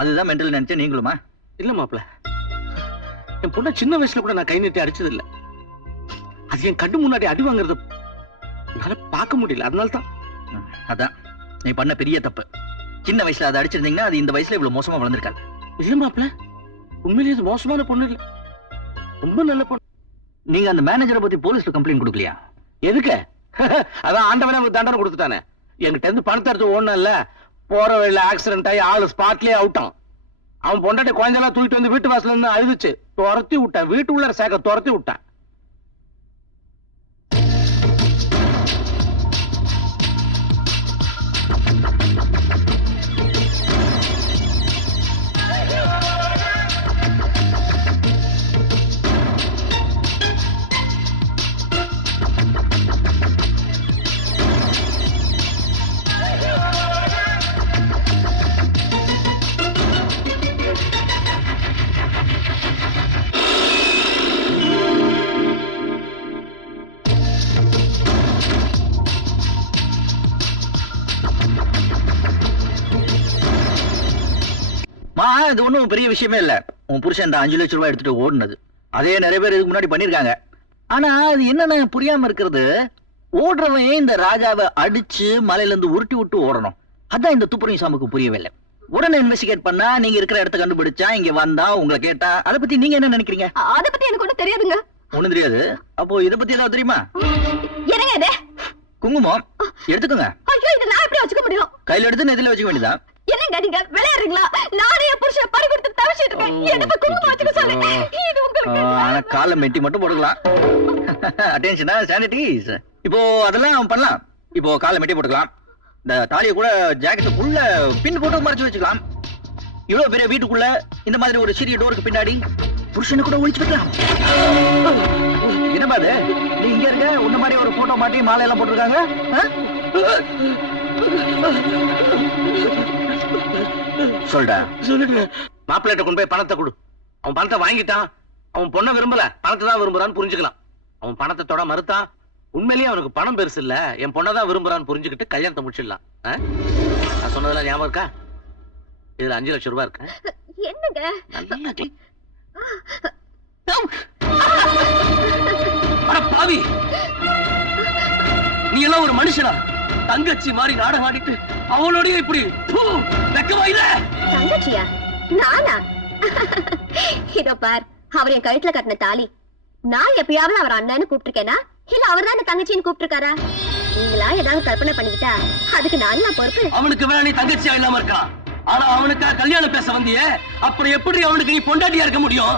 அதுதான் மென்டல் நினைச்சேன். நீங்களுமா? இல்ல மாப்பிள்ள, என் பொண்ண சின்ன வயசுல கூட நான் கை நீட்டி அடிச்சது இல்ல. அது என் கண்ணு முன்னாடி அடி வாங்குறது என்னால பார்க்க முடியல, அதனால்தான். அதான் நீ பண்ண பெரிய தப்பு. சின்ன வயசுல அதை அடிச்சிருந்தீங்கன்னா அது இந்த வயசுல இவ்வளவு மோசமா வளர்ந்துருக்காது. இல்ல மாப்பிள்ள, உண்மையிலேயே இது மோசமான பொண்ணு இல்ல, ரொம்ப நல்ல பொண்ணு. நீங்க அந்த மேனேஜரை பத்தி போலீஸ்ல கம்ப்ளைண்ட் கொடுக்கலையா? எதுக்கு? அதான் ஆண்டவனே நமக்கு தண்டனை கொடுத்துட்டானே. என்கிட்ட இருந்து பணத்தை எடுத்து ஓடணும் இல்ல, போற வழியில ஆக்சிடென்ட் ஆகி ஆளு ஸ்பாட்லயே அவுட்டான். அவன் பொண்டாட்டி குழந்தைலாம் தூக்கிட்டு வந்து வீட்டு வாசல்ல இருந்து அழுதுச்சு, துரத்தி விட்டான். வீட்டு உள்ள சேக்க துரத்தி விட்டான். இது ஒண்ணும் பெரிய விஷயமே இல்ல. உன் புருஷன் இந்த 5 லட்சம் ரூபாய் எடுத்துட்டு ஓடுனது, அதே நிறைய பேர் இதுக்கு முன்னாடி பண்ணிருக்காங்க. ஆனா அது என்னன்னு புரியாம இருக்கிறது, ஓடுறவன் இந்த ராஜாவை அடிச்சு மலையில இருந்து உருட்டி விட்டு ஓடணும். அதான் இந்த துப்புரவு சாமுக்கு புரியவே இல்லை. உடனே இன்வெஸ்டிகேட் பண்ணா, நீங்க இருக்கிற இடத்த கண்டுபிடிச்சா, இங்க வந்தா, உங்களை கேட்டா, அதை பத்தி நீங்க என்ன நினைக்கிறீங்க? அத பத்தி எனக்கு ஒண்ணும் தெரியாதுங்க. ஒண்ணும் தெரியாது? அப்போ இத பத்தி ஏதாவது தெரியுமா? என்னங்க இது? குங்குமம் எடுத்துக்கோங்க. ஐயோ, இத நான் எப்படி வச்சுக்க முடியும்? கையில எடுத்து நெத்தில வச்சுக்க வேண்டியதா? என்னங்க நீங்க விளையாடுறீங்களா? நானே என் புருஷனை பறி கொடுத்து தவிச்சிட்டு இருக்கேன். எனக்கு குங்குமம் வச்சுக்க சொல்லுங்க. இது உங்களுக்கு ஆனா கால மெட்டி மட்டும் போட்டுக்கலாம். அட்டென்ஷனா சானிட்டிஸ். இப்போ அதெல்லாம் பண்ணலாம். இப்போ கால மெட்டி போட்டுக்கலாம். இந்த தாலியை கூட ஜாக்கெட்டுக்குள்ள பின் போட்டு மறைச்சு வச்சுக்கலாம். இவ்வளவு பெரிய வீட்டுக்குள்ள இந்த மாதிரி ஒரு சிறிய டோருக்கு பின்னாடி புருஷனை கூட ஒளிச்சு வைக்கலாம். என்னப்பா அது? நீ இங்க இருக்க, உன்ன மாதிரி ஒரு போட்டோ மாட்டி மாலை எல்லாம் போட்டிருக்காங்க. சொல்டா. சொல்லிட்டு மாப்பிள்ளைட்ட கொண்டு போய் பணத்தை கொடு. அவன் பணத்தை வாங்கிட்டான். அவன் பொண்ணை விரும்பல, பணத்தை தான் விரும்புறான்னு புரிஞ்சுக்கலாம். அவன் பணத்தை தொட மறுத்தான். உண்மையிலேயே அவனுக்கு பணம் பெருசு இல்ல, என் பொண்ணை தான் விரும்புறான்னு புரிஞ்சுக்கிட்டு கல்யாணத்தை முடிச்சிடலாம். நான் சொன்னதெல்லாம் ஞாபகம் இருக்கா? இதுல 5 லட்சம் ரூபாய் இருக்கு. என்னங்க? நல்லா பாவி, நீ எல்லாம் ஒரு மனுஷனா? தங்கச்சி மாதிரி நாடகம் ஆடிட்டு அவளோடய இப்படி வெக்கமா இல்ல? தங்கச்சியா? நானா? இதோ பார், அவர் என் கழுத்துல கட்டின தாலி. நான் எப்பயாவது அவர் அண்ணன்னு கூப்பிட்டுருக்கேனா, இல்ல அவர் தான் தங்கச்சின்னு கூப்பிட்டுருக்காரா? நீங்களா ஏதாவது கற்பனை பண்ணிக்கிட்டா அதுக்கு நான் பொறுப்பு. அவனுக்கு வேணா நீ தங்கச்சியா இல்லாம இருக்கா, ஆனா அவனுக்கா கல்யாணம் பேச வந்தியே, அப்புறம் எப்படி அவனுக்கு நீ பொண்டாட்டியா இருக்க முடியும்?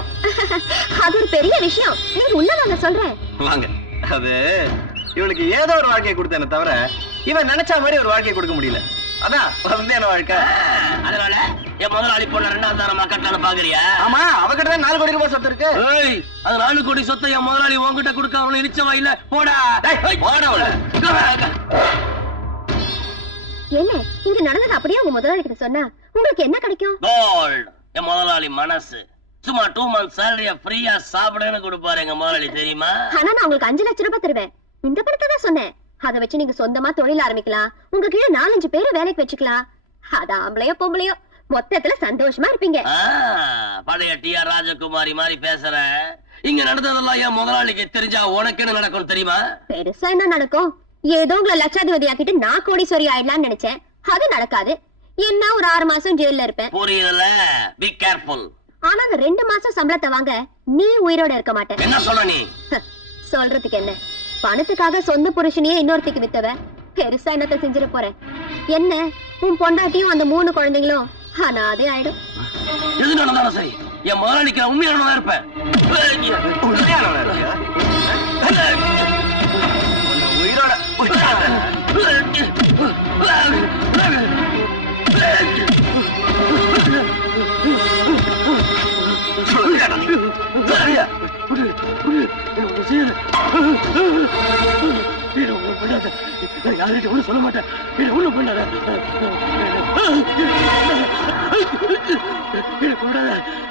அது ஒரு பெரிய விஷயம். நீங்க உள்ள சொல்றேன் வாங்க. அது இவனுக்கு ஏதோ ஒரு வாழ்க்கையை கொடுத்தேனே தவிர இவன் நினைச்ச மாதிரி ஒரு வாழ்க்கையை கொடுக்க முடியல. அதான் என்ன வாழ்க்கை. அதனால என் முதலாளி பொண்ணு 2ஆம் தரமா கட்டலான்னு பாக்குறியா? ஆமா, அவகிட்ட தான் 4 கோடி ரூபாய் சொத்து இருக்கு. அது 4 கோடி சொத்தை என் முதலாளி உங்ககிட்ட கொடுக்க அவனு நிச்சயமா இல்ல. போடா போடா. என்ன இங்க நடந்தது அப்படியே உங்க முதலாளி கிட்ட சொன்னா உங்களுக்கு என்ன கிடைக்கும்? கோல்ட். என் முதலாளி மனசு. சும்மா 2 months salary ஃப்ரீயா சாப்பிடுன்னு கொடுப்பாரு எங்க முதலாளி, தெரியுமா? ஆனா நான் உங்களுக்கு 5 லட்சம் ரூபாய் தருவேன். இந்த பணத்தை தான் சொன்னேன். அதை வச்சு நீங்க சொந்தமா தொழில் ஆரம்பிக்கலாம். உங்க கீழே 4-5 பேரை வேலைக்கு வச்சுக்கலாம். அது ஆம்பளையோ பொம்பளையோ மொத்தத்துல சந்தோஷமா இருப்பீங்க. பழைய டிஆர் ராஜகுமாரி மாதிரி பேசுற. இங்க நடந்ததெல்லாம் என் முதலாளிக்கு தெரிஞ்சா உனக்கு என்ன நடக்கும் தெரியுமா? பெருசா என்ன நடக்கும்? ஏதோ உங்களை லட்சாதிபதி ஆக்கிட்டு நான் கோடீஸ்வரி ஆயிடலாம்னு நினைச்சேன். அது நடக்காது. என்ன ஒரு 6 மாசம் ஜெயில்ல இருப்பேன். புரியல? Be careful. ஆனா அந்த 2 மாசம் சம்பளத்தை வாங்க நீ உயிரோட இருக்க மாட்டேன். என்ன சொல்ற நீ? சொல்றதுக்கு என்ன? பணத்துக்காக சொந்த புருஷனையே இன்னொருத்திக்கு வித்தவ பெருசா என்னத்த செஞ்சிட போறேன்? என்ன உன் பொண்டாட்டியும் அந்த 3 குழந்தைங்களும் அனாதை ஆயிடும். எது நடந்தாலும் சரி என் முதலாளிக்கு நான் உண்மையானதா இருப்பேன். உண்மையானவனா இருக்கியா? உயிரோட யார்கிட்ட ஒண்ணு சொல்ல மாட்டேன். ஒண்ணு பண்ணாத.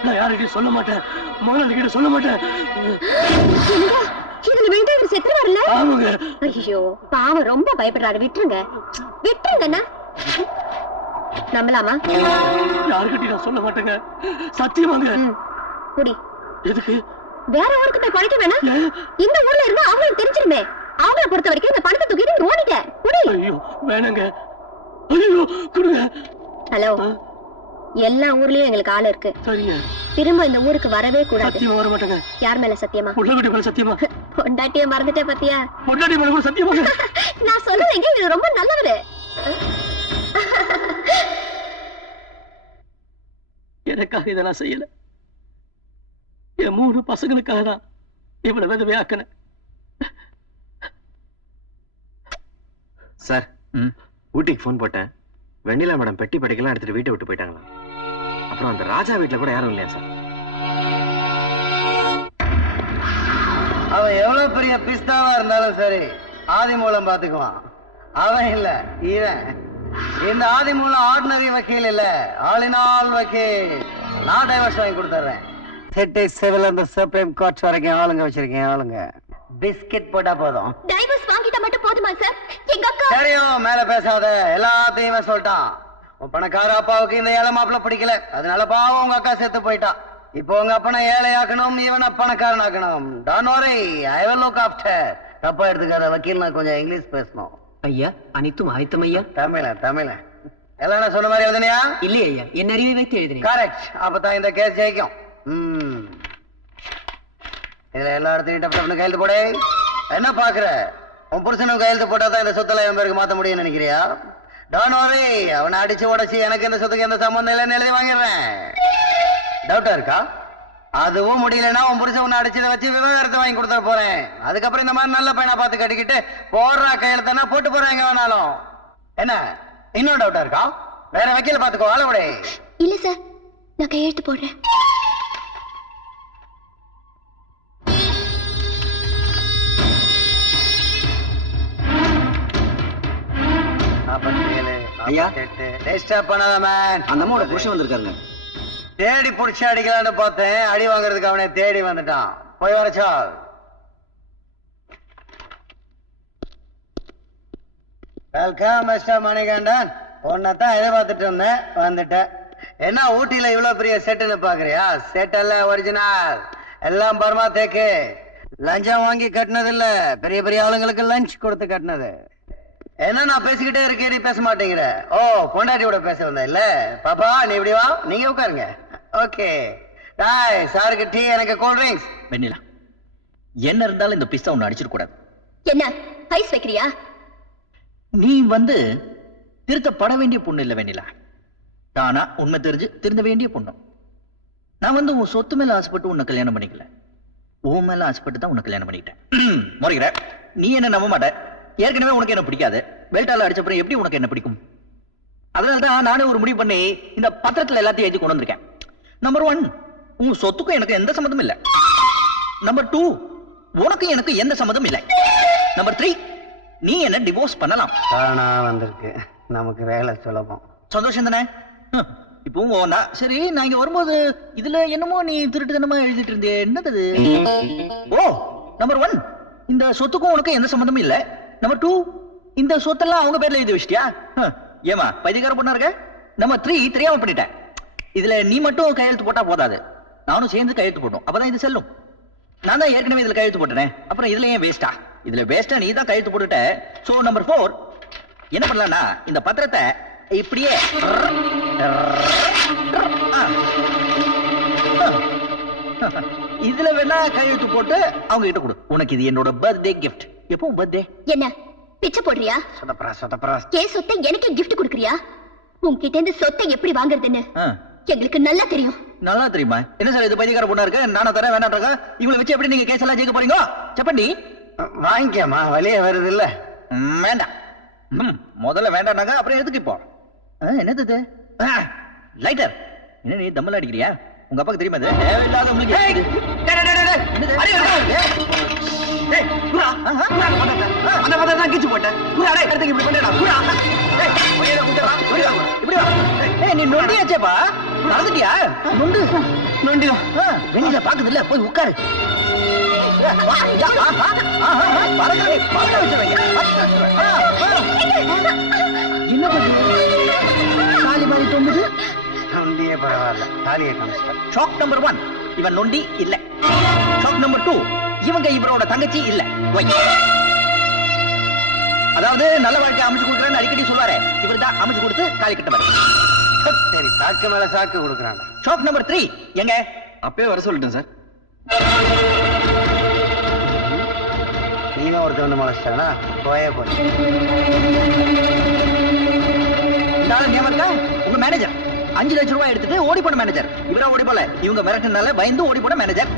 நான் யார்கிட்டயும் சொல்ல மாட்டேன். முதலாளிகிட்ட சொல்ல மாட்டேன். இதுல வேண்டியவர் செத்து வரல. ஆமாங்க. ஐயோ பாவம் ரொம்ப பயப்படுறாரு. விட்டுருங்க விட்டுருங்கண்ணா. நம்பலாமா? யாருக்கிட்டையும் நான் சொல்ல மாட்டேங்க. சத்தியமாங்க. குடி. எதுக்கு? வேற ஊருக்கு போய் குழைக்க வேணாம். இந்த ஊர்ல இருந்தா அவங்களுக்கு தெரிஞ்சிருமே. அவங்கள பொறுத்த வரைக்கும் இந்த பணத்தை தூக்கிட்டு ஓடிட்ட. குடி. ஐயோ வேணாங்க. ஐயோ கொடுங்க. ஹலோ, எல்லா ஊர்லயும் எங்களுக்கு ஆள் இருக்கு. சரிங்க. திரும்ப இந்த ஊருக்கு வரவே கூடாது. சத்தியமா வர மாட்டேங்க. யார் மேல சத்தியமா? உள்ளவட்டி மேல சத்தியமா. பொண்டாட்டிய மறந்துட்டே பாத்தியா? பொண்டாட்டி மேல கூட சத்தியமா. நான் சொல்லுவேங்க, இது ரொம்ப நல்லவரு. எனக்காக இதை நான் செய்யல. என் 3 பசங்களுக்காக தான் இவ்வளவு விதவையாக்கினேன். சார், ஊட்டிக்கு போன் போட்டேன். வெண்ணிலா மேடம் பெட்டி படிக்கலாம் எடுத்துட்டு வீட்டை விட்டு போயிட்டாங்களா? அப்புறம் அந்த ராஜா வீட்டுல கூட யாரும் இல்லையா சார்? அவன் எவ்வளவு பெரிய பிஸ்தாவா இருந்தாலும் சரி ஆதி மூலம் பாத்துக்குவான். அவன் இல்ல இவன். இந்த ஆதி மூலம் ஆர்டினரி வக்கீல் இல்ல, ஆளினால் வக்கீல். நான் டைவர்ஸ் வாங்கி கொடுத்துறேன். சிட்டி சிவில் அந்த சுப்ரீம் கோர்ட் வரைக்கும் ஆளுங்க வச்சிருக்கேன். ஆளுங்க பிஸ்கெட் போட்டா போதும். டைவர்ஸ் வாங்கிட்டா மட்டும் போதுமா சார்? எங்க அக்கா தெரியும், மேல பேசாத. எல்லாத்தையுமே சொல்லிட்டான். உன் பணக்கார அப்பாவுக்கு இந்த ஏழை மாப்பிள்ள பிடிக்கல. அதனால பாவம் உங்க அக்கா செத்து போயிட்டா. இப்போ உங்க அப்பனை ஏழையாக்கணும், இவனை பணக்காரனாக்கணும். Don't worry, I will look after. தப்பா எடுத்துக்காத வக்கீல், நான் கொஞ்சம் இங்கிலீஷ் பேசணும். ஐயா அனைத்தும் ஆயத்தம் ஐயா. தமிழ எல்லாம் சொன்ன மாதிரி எழுதுனியா? இல்லையா ஐயா, என் அறிவை வைத்து எழுதினேன். கரெக்ட். அப்பதான் இந்த கேஸ் ஜெயிக்கும். இதுல எல்லா இடத்தையும் டப்பு கையெழுத்து போட. என்ன பாக்குற? உன் புருஷனுக்கு கையெழுத்து போட்டா தான் இந்த சொத்துல என் பேருக்கு மாத்த முடியும்னு நினைக்கிறியா? டோன்ட் வரி, அவனை அடிச்சு உடைச்சு எனக்கு இந்த சொத்துக்கு எந்த சம்பந்தம் இல்லைன்னு எழுதி வாங்கிடுறேன். டவுட்டா இருக்கா? அதுவும் முடியலன்னா உன் புருஷன் உன்னை அடிச்சதை வச்சு விவகாரத்தை வாங்கி கொடுத்துட போறேன். அதுக்கப்புறம் இந்த மாதிரி நல்ல பையனை பார்த்து கட்டிக்கிட்டு போடுறா கையெழுத்தானா போட்டு போறேன் எங்க வேணாலும். என்ன இன்னும் டவுட்டா இருக்கா? வேற வக்கீல பாத்துக்கோ. ஆள விட. இல்ல சார், நான் கையெழுத்து போடுறேன். ஐயா டிஸ்டர்ப் பண்ணாத மேன். அந்த அம்மாவோட புருஷன் வந்திருக்காருங்க. தேடி புடிச்சு அடிக்கலான்னு பார்த்தேன். அடி வாங்குறதுக்கு அவனை தேடி வந்துட்டான். போய் வரச்சா. Welcome mister Manikandan. உன்னைத்தான் எதிர்பார்த்துட்டு இருந்தேன். வந்துட்டேன். என்ன ஊட்டியில இவ்வளவு பெரிய செட்டுன்னு பாக்குறியா? செட் அல்ல, ஒரிஜினல். எல்லாம் பர்மா தேக்கு. லஞ்சம் வாங்கி கட்டினது இல்ல, பெரிய பெரிய ஆளுங்களுக்கு லஞ்ச் கொடுத்து கட்டினது. என்ன நான் பேசிக்கிட்டே இருக்கேன், நீ பேச மாட்டேங்கிற? ஓ, பொண்டாட்டியோட பேச வந்த இல்ல? பாப்பா நீ இப்படி வா, நீங்க உட்காருங்க. ஓகே. டாய் சாருக்கு டீ, எனக்கு கூல் ட்ரிங்க்ஸ். வெண்ணிலா, என்ன இருந்தாலும் இந்த பிஸ்தா ஒண்ணு அடிச்சிட கூடாது. என்ன ஐஸ் வைக்கிறியா? நீ திருத்தப்பட வேண்டிய பொண்ணு இல்ல வெண்ணிலா. தானா உண்மை தெரிஞ்சு திருந்த வேண்டிய பொண்ணு. நான் உன் சொத்து மேல ஆசைப்பட்டு உன்னை கல்யாணம் பண்ணிக்கல. உன் மேல ஆசைப்பட்டு தான் உன்னை கல்யாணம் பண்ணிக்கிட்டேன். முறைகிற நீ என்ன நம்ப மாட்ட. ஏற்கனவே உனக்கு என்ன பிடிக்காது. பெல்ட்டால அடிச்சப்பறம் எப்படி உனக்கு என்ன பிடிக்கும்? அதனாலதான் நானே ஒரு முடிவு பண்ணி இந்த பத்திரத்துல எல்லாத்தையும் எழுதி கொண்டு வந்திருக்கேன். நம்பர் 1, உன் சொத்துக்கும் எனக்கு எந்த சம்மதம் இல்லை. நம்பர் 2, உனக்கும் எனக்கு எந்த சம்மதம் இல்லை. நம்பர் 3, நீ என்ன டிவோர்ஸ் பண்ணலாம். வந்திருக்கு, நமக்கு வேலை சுலபம். சந்தோஷம் தானே? இப்போ சரி, நான் இங்க வரும்போது இதுல என்னமோ நீ திருட்டுத்தனமா எழுதிட்டு இருந்தே, என்னது? ஓ, நம்பர் 1, இந்த சொத்துக்கும் உனக்கு எந்த சம்மந்தமும் இல்லை. நம்பர் 2, இந்த சொத்தெல்லாம் அவங்க பேர்ல எழுதி வச்சிட்டியா? ஏமா பைத்தியக்கார பொண்ணா இருக்க? நம்ம 3 தெரியாம பண்ணிட்டேன். இதுல நீ மட்டும் கையெழுத்து போட்டா போதாது, நானும் சேர்ந்து கையெழுத்து போடணும். அப்பதான் இது செல்லும். நான் தான் ஏற்கனவே இதுல கையெழுத்து போட்டேனே, அப்புறம் இதுல ஏன் வேஸ்டா? இதுல வேஸ்டா நீ தான் கையெழுத்து போட்டுட்ட. சோ நம்பர் 4 என்ன பண்ணலாம்னா, இந்த பத்திரத்தை இப்படியே இதுல வேணா கையெழுத்து போட்டு அவங்க கிட்ட கொடு. உனக்கு இது என்னோட பர்த்டே கிஃப்ட். எப்பவும் பர்த்டே. என்ன பிச்சை போடுறியா? சொதப்பரா. ஏன் சொத்தை எனக்கே கிஃப்ட் கொடுக்கறியா? உன்கிட்ட இருந்து சொத்தை எப்படி வாங்குறதுன்னு எங்களுக்கு நல்லா தெரியும். நல்லா தெரியுமா? என்ன சார் இது பைத்தியக்கார பொண்ணா இருக்கு? நானா தரேன் வேணாம்ன்றா? இவங்களை வச்சு எப்படி நீங்க கேஸ் எல்லாம் ஜெயிக்க போறீங்க? செப்பண்டி வாங்கிக்கமா, வழியே வருது இல்ல. வேண்டாம். முதல்ல வேண்டாம்னாங்க, அப்புறம் எதுக்கு இப்போ? என்னது லைட்டர்? என்ன நீ தம்மல அடிக்கிறியா? உங்க அப்பாக்கு தெரியுமா? அது தேவையில்லாத உங்களுக்கு. அந்த பத்திரத்தை தான் கீச்சு போட்டேன். இப்படி பண்ணா நீ நொண்டியாச்சேப்பா, நடந்துட்டியா? நொண்டியும் வெளியில பாக்குது இல்ல, போய் உட்காரு. என்ன பண்ணு? காலி மாதிரி தொங்குது. நொண்டியே பரவாயில்ல, தாலியை காமிச்சிட்டேன். ஷாக் நம்பர் 1 இவன் நொண்டி இல்ல. ஷாக் நம்பர் 2 இவங்க இவரோட தங்கச்சி இல்ல. அதாவது நல்ல வாழ்க்கை அமைச்சு கொடுக்குறேன்னு அடிக்கடி சொல்லுவாரு, இவர் தான் அமைச்சு கொடுத்து காலி கட்டவர். சரி, சாக்கு மேல சாக்கு கொடுக்குறாங்க. ஷாக் நம்பர் 3 எங்க? அப்பவே வர சொல்லிட்டேன் சார். நீங்க ஒருத்தவங்க மலைச்சிட்டானா போயே போய் உங்க மேனேஜர் 5 லட்சம் ரூபாய் எடுத்துட்டு ஓடி போன மேனேஜர். இவரா ஓடி போல, இவங்க மிரட்டினால பயந்து ஓடி போன மேனேஜர்.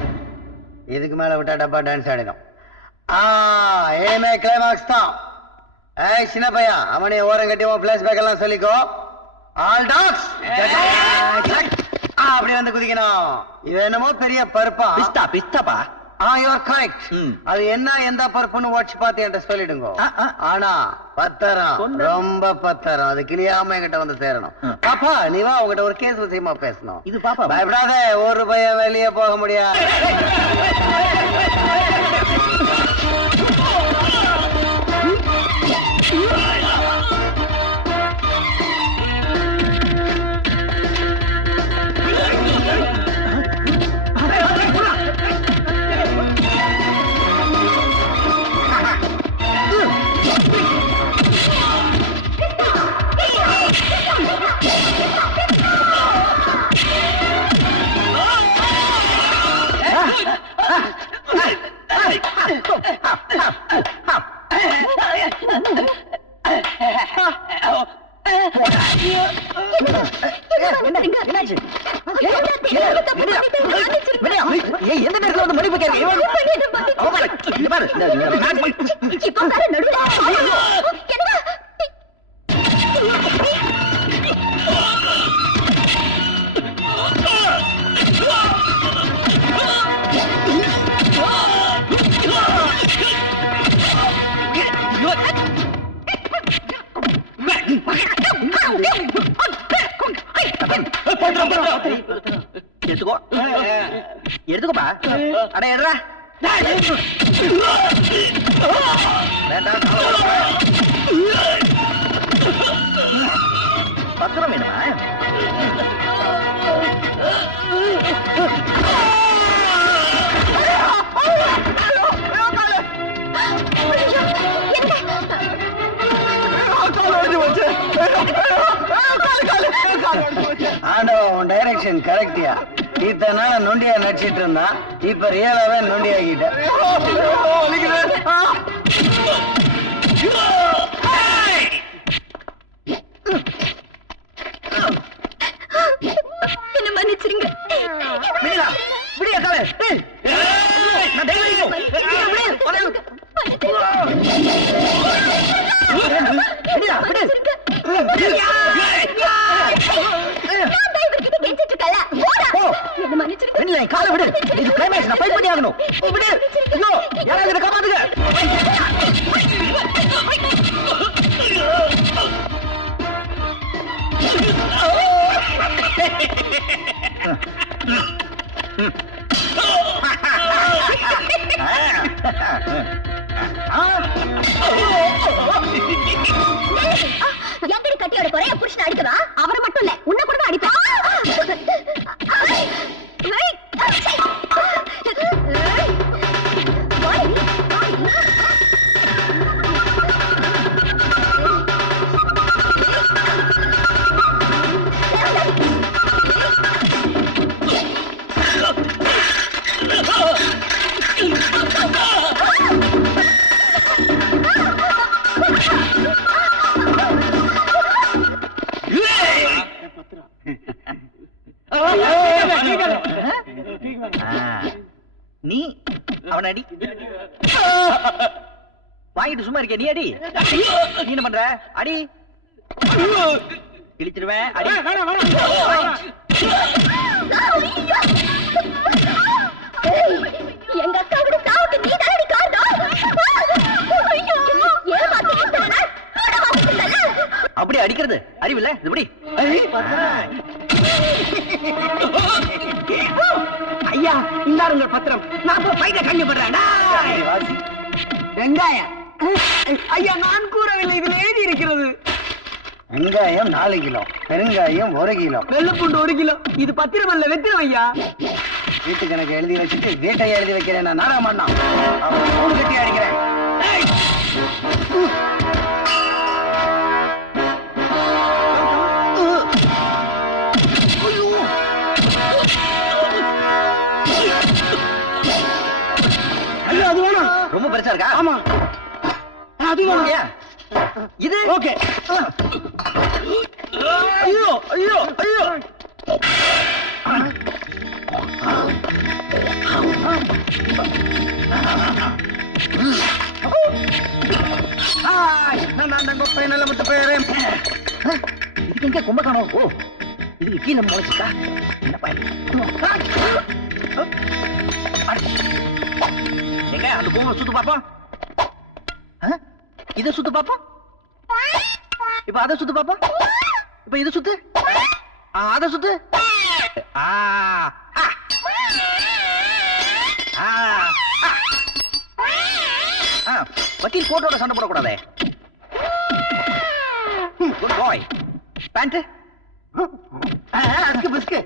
இதுக்கு மேல விட்டா டப்பா டான்ஸ் ஆடிடும். இனிமே கிளைமாக்ஸ் தான். ஏய் சின்ன பையன், அவனை ஓரம் கட்டி உன் பிளேஸ் பேக் எல்லாம் சொல்லிக்கோ. ஆல் டாக்ஸ் அப்படி வந்து குதிக்கணும். இது என்னமோ பெரிய பருப்பா? பிஸ்தாப்பா. You are correct. அது என்ன எந்த பருப்புன்னு வாட்ச் பார்த்து என்கிட்ட சொல்லிடுங்க. ஆனா பத்திரம் ரொம்ப பத்திரம், அது கிளியாம என்கிட்ட வந்து சேரணும். பாப்பா நீ வா, உங்ககிட்ட ஒரு கேஸ் விஷயமா பேசணும். இது பாப்பா. பயப்படாத, ஒரு பையன் வெளியே போக முடியாது. எந்த நேரத்துல வந்து மன்னிப்பு கேட்க? எடுத்துக்கோ, எடுத்துக்கோப்பா. அட எடுறா. வேண்டாம், பத்திரம் வேணுமா? ஆண்டவன் டைரக்ஷன் கரெக்டியா? இத்தனை நாள் நொண்டியா நடிச்சிட்டு இருந்தான், இப்ப ரியலாவே நொண்டி ஆகிட்ட. என்ன மன்னிச்சிருங்க. விடியா காலே. காலை விடு, இது கிளைமேக்ஸ், நான் ஃபைட் பண்ணி ஆகணும். விடு, ஐயோ யாராவது இதை காப்பாத்துங்க. எங்கடி கட்டியோட போற என் புருஷனை அடிக்கவா? அவரை மட்டும் இல்ல உன்னை கூட தான் அடிப்பேன். நீ அவன் அடி வாங்கிட்டு சும்மா இருக்க. நீ அடி. நீ என்ன பண்ற? அடி. கிழிச்சிடுவேன். அடி. எங்க அக்காவோட சாவுக்கு நீ தானடி காரணம். அப்படி அடிக்கிறது அறிவில்ல? இப்படி ஐயா இந்தாருங்க பத்திரம். நான் போய் பைக்க கண்டிப்படுறேன். வெங்காயம் ஐயா நான் கூறவில்லை, இதில் எழுதி இருக்கிறது. வெங்காயம் 4 கிலோ, பெருங்காயம் 1 கிலோ, வெள்ளைப்பூண்டு 1 கிலோ. இது பத்திரம் அல்ல, வெத்திரம் ஐயா. வீட்டு கணக்கு எழுதி வச்சுட்டு வீட்டை எழுதி வைக்கிறேன். நான் நாடகம் பண்ணா அவன் 3 கட்டி அடிக்கிறேன். அது வேணும். ரொம்ப பெருசா இருக்கா? ஆமா. அது வேணும். இது ஓகே. ஐயோ ஐயோ ஐயோ. நான் கொப்பை நல்ல முத்து போயிடுறேன். இதுக்கு எங்க கும்ப காணோம்? ஓ, இதுக்கு கீழே முளைச்சிக்கா? என்ன பயன்? எங்க அந்த பூவை சுத்து பாப்போம். இதை சுத்து பாப்போம். இப்ப அதை சுத்து பாப்போம். இப்ப இதை சுத்து. அதை சுத்து. வக்கீல் கோட்டோட சண்டை போடக்கூடாதே. குட் பாய். பேண்ட் அதுக்கு பிஸ்கு.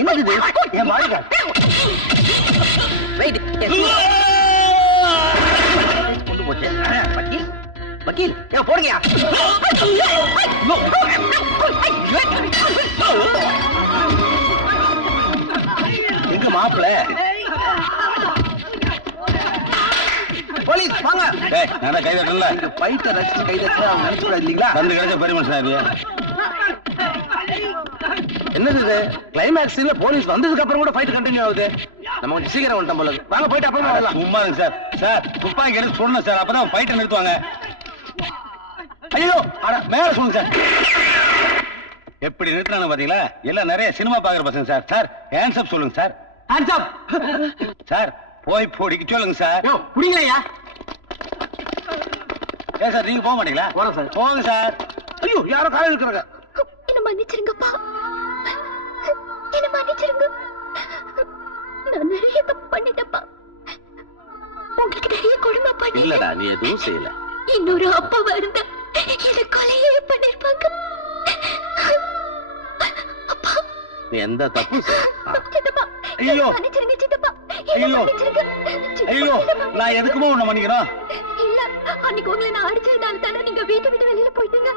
என்னது இது? என் மாளிகை. வெயிட். கொண்டு போச்சு. வக்கீல் வக்கீல் போடுங்கயா. எங்க மாப்பிள்ள? போலீஸ் வாங்க. நான் கை தட்டல. இந்த பைட்ட ரசிச்சு கை தட்ட அவங்க நினைச்சுக்கூடாது இல்லீங்களா? வந்து கிடைச்ச பெருமன் சார். என்னது இது? கிளைமேக்ஸ் சீன்ல போலீஸ் வந்ததுக்கு அப்புறம் கூட ஃபைட் கண்டினியூ ஆகுது. நம்ம கொஞ்சம் சீக்கிரம் வந்துட்டோம் போல. வாங்க போயிட்டு அப்புறமா வரலாம். சும்மா சார். சார் துப்பாக்கி எடுத்து சொல்லணும் சார். அப்பதான் ஃபைட்டை நிறுத்துவாங்க. ஐயோ மேல சொல்லுங்க சார். எப்படி நிறுத்தினாங்க பாத்தீங்களா? எல்லாம் நிறைய சினிமா பாக்குற பசங்க சார். சார் ஹேண்ட்ஸ் அப் சொல்லுங்க சார். Hands up. சார் போய் போடிக்க சொல்லுங்க சார். புடிங்களையா? ஏன் சார் நீங்க போக மாட்டீங்களா? போறோம் சார். போங்க சார். ஐயோ யாரோ காலையில் இருக்கிறாங்க. என்ன மன்னிச்சிருங்கப்பா. என்ன மன்னிச்சிருங்க. நான் நிறைய தப்பு பண்ணிட்டப்பா. உங்களுக்கு நிறைய கொடுமை பண்ணி. இல்லடா நீ எதுவும் செய்யல. இன்னொரு அப்பா இருந்தா என்ன கொலையே பண்ணிருப்பாங்க. அப்பா நீ எந்த தப்பு சித்தப்பா. ஐயோ மன்னிச்சிருங்க சித்தப்பா. ஐயோ ஐயோ நான் எதுக்குமா உன்னை மன்னிக்கணும்? இல்ல அன்னைக்கு உங்களை நான் அடிச்சதுனால தானே நீங்க வீட்டை விட்டு வெளியில போயிட்டீங்க.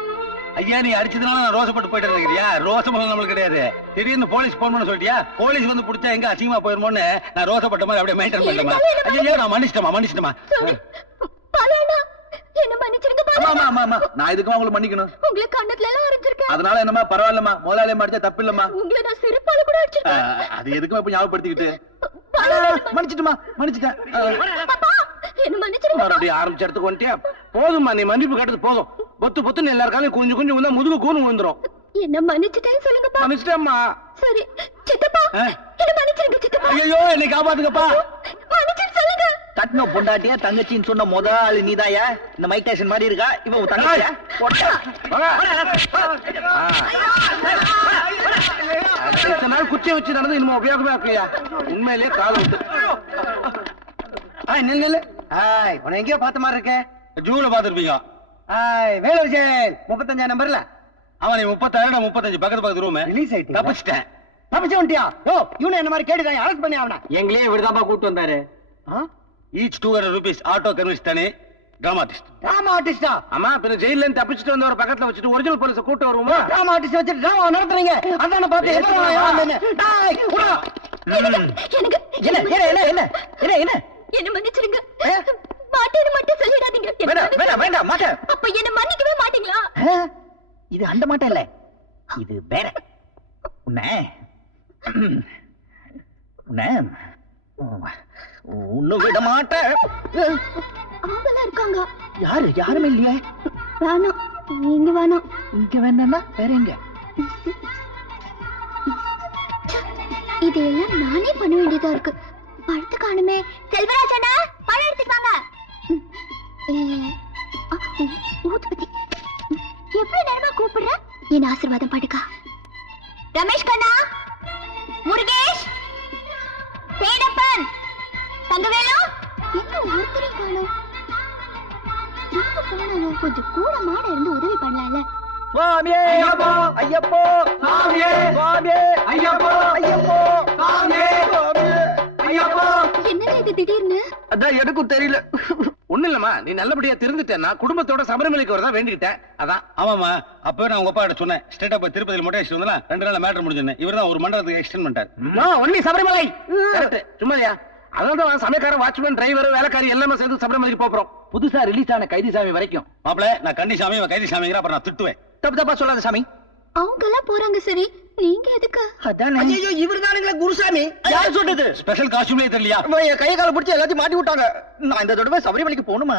ஐயா நீ அடிச்சதுனால நான் ரோசப்பட்டு போயிட்டு இருக்கிறியா? ரோசம் நம்மளுக்கு கிடையாது. திடீர்னு போலீஸ் போன் பண்ண சொல்லிட்டியா? போலீஸ் வந்து பிடிச்சா எங்க அசிங்கமா போயிருமோன்னு நான் ரோசப்பட்ட மாதிரி அப்படியே மெயின்டைன் பண்ணமா. ஐயோ நான் மன்னிச்சிட்டமா. பாலாண்ணா என்ன மன்னிச்சிருங்க பாலா. ஆமா ஆமா ஆமா நான் இதுக்கு உங்களுக்கு மன்னிக்கணும். உங்களை கண்ணத்துல எல்லாம் அரைஞ்சிருக்கேன். அதனால என்னமா பரவாயில்லமா, முதலாளியை மாடிச்சா தப்பு இல்லம்மா. உங்களை நான் சிறுப்பால கூட அடிச்சிருக்கேன். அது எதுக்குமா இப்ப ஞாபகப்படுத்திக்கிட்டு? மன்னிச்சிட்டுமா, மன்னிச்சிட்டேன். என்ன மன்னிச்சிருங்க. மறுபடியும் ஆரம்பிச்ச இடத்துக்கு வந்துட்டியா? போதும்மா நீ மன்னிப்பு கேட்டது போதும். பொத்து பொத்துன்னு எல்லாருக்காலும் கொஞ்சம் கொஞ்சம் வந்தா முதுகு கூணு விழுந்துரும். என்ன மன்னிச்சிட்டேன்னு சொல்லுங்கப்பா. மன்னிச்சிட்டேம்மா. சரி சித்தப்பா என்ன மன்னிச்சிருங்க சித்தப்பா. ஐயோ என்னை காப்பாத்துங்கப்பா. மன்னிச்சிட்டு சொல்லுங்க. கட்டின பொண்டாட்டியா தங்கச்சின்னு சொன்ன முதல் நீதாயா? இந்த மைக் டைசன் மாதிரி இருக்கா இவ தங்கச்சியா? இத்தனை நாள் குச்சியை வச்சு நடந்து இனிமே உபயோகமே இருக்கியா உண்மையிலேயே காலை விட்டு நில்லு உன எங்கேயோ பார்த்த மாதிரி இருக்கே ஜூல பாத்துருப்பீங்க. வேலை விஜய் 35 நம்பர்ல அவன் நீ 36 நான் 35 பக்கத்து ரூம் ரிலீஸ் ஆயிட்டு தப்பிச்சிட்டேன். தப்பிச்சு வந்துட்டியா? யோ இவனை என்ன மாதிரி கேட்டுதான் அரெஸ்ட் பண்ணி அவனை. எங்களையே இவருதாப்பா கூட்டு வந்தாரு. ஈச் 200 rupees ஆட்டோ கன்வின்ஸ் தானே டிராமா ஆர்டிஸ்ட். டிராமா ஆர்டிஸ்டா? ஆமா பின்ன ஜெயில இருந்து தப்பிச்சுட்டு வந்து ஒரு பக்கத்துல வச்சுட்டு ஒரிஜினல் போலீஸ் கூட்டு வருவோமா? டிராமா ஆர்டிஸ்ட் வச்சு டிராமா நடத்துறீங்க அதான பார்த்து என்ன மன்னிச்சிருங்க. மாட்டேன்னு மட்டும் சொல்லிடாதீங்க. வேண்டாம் மாட்டேன். அப்ப என்ன மன்னிக்கவே மாட்டீங்களா? இது அந்த மாட்டேன் இல்ல, இது வேற. உன்னை விட மாட்டேன். அவங்கெல்லாம் இருக்காங்க. யாருமே இல்லையே. வேணாம், நீங்க வேணாம். இங்க வேண்டாம்னா வேற எங்க? இதையெல்லாம் நானே பண்ண வேண்டியதா இருக்கு. பழத்தை காணுமே. செல்வராஜ் அண்ணா, பழம் எடுத்துட்டு வாங்க. ஊதுபதி எவ்வளவு நேரமா கூப்பிடுற? என் ஆசீர்வாதம் படுக்கா. ரமேஷ் கண்ணா, முருகேஷ், தேடப்பன், தங்கவேலு, எங்க ஒருத்தரையும் காணோம். எங்க போனாங்க? கொஞ்சம் கூட மாட இருந்து உதவி பண்ணலாம்ல. சுவாமியே ஐயப்போ, சுவாமியே ஐயப்போ, சுவாமியே ஐயப்போ. என்னங்க இது திடீர்னு? அதான் எனக்கும் தெரியல. ஒண்ணு இல்லம்மா, நீ நல்லபடியா திருந்துட்டேன்னா குடும்பத்தோட சபரிமலைக்கு வரதான் வேண்டிக்கிட்டேன். அதான். ஆமாமா, அப்பவே நான் உங்க அப்பா கிட்ட சொன்னேன். ஸ்ட்ரெயிட்டா போய் திருப்பதியில் மட்டும் எக்ஸ்ட் வந்தா 2 நாள்ல மேட்டர் முடிஞ்சேன். இவர்தான் ஒரு மண்டலத்துக்கு எக்ஸ்டெண்ட் பண்ணிட்டார். ஒன்லி சபரிமலை. சும்மாயா? அதனாலதான் சமயக்காரன், வாட்ச்மேன், டிரைவர், வேலைக்காரி எல்லாமே சேர்ந்து சபரிமலைக்கு போறோம். புதுசா ரிலீஸ் ஆன கைதிசாமி வரைக்கும். மாப்பிள, நான் கண்டிசாமி கைதிசாமிங்கிற அப்புறம் நான் திட்டுவேன். தப்பா சொல்லாத சாமி. அவங்க எல்லாம் போறாங்க சரி, நீங்க எதுக்கு? ஐயோ இவர் தானுங்களா குருசாமி? யார் சொல்றது? ஸ்பெஷல் காஸ்டியூம்லயே தெரியலையா? கையை கால பிடிச்சி எல்லாத்தையும் மாட்டி விட்டாங்க. நான் இந்த தடவை சபரிமலைக்கு போகணுமா?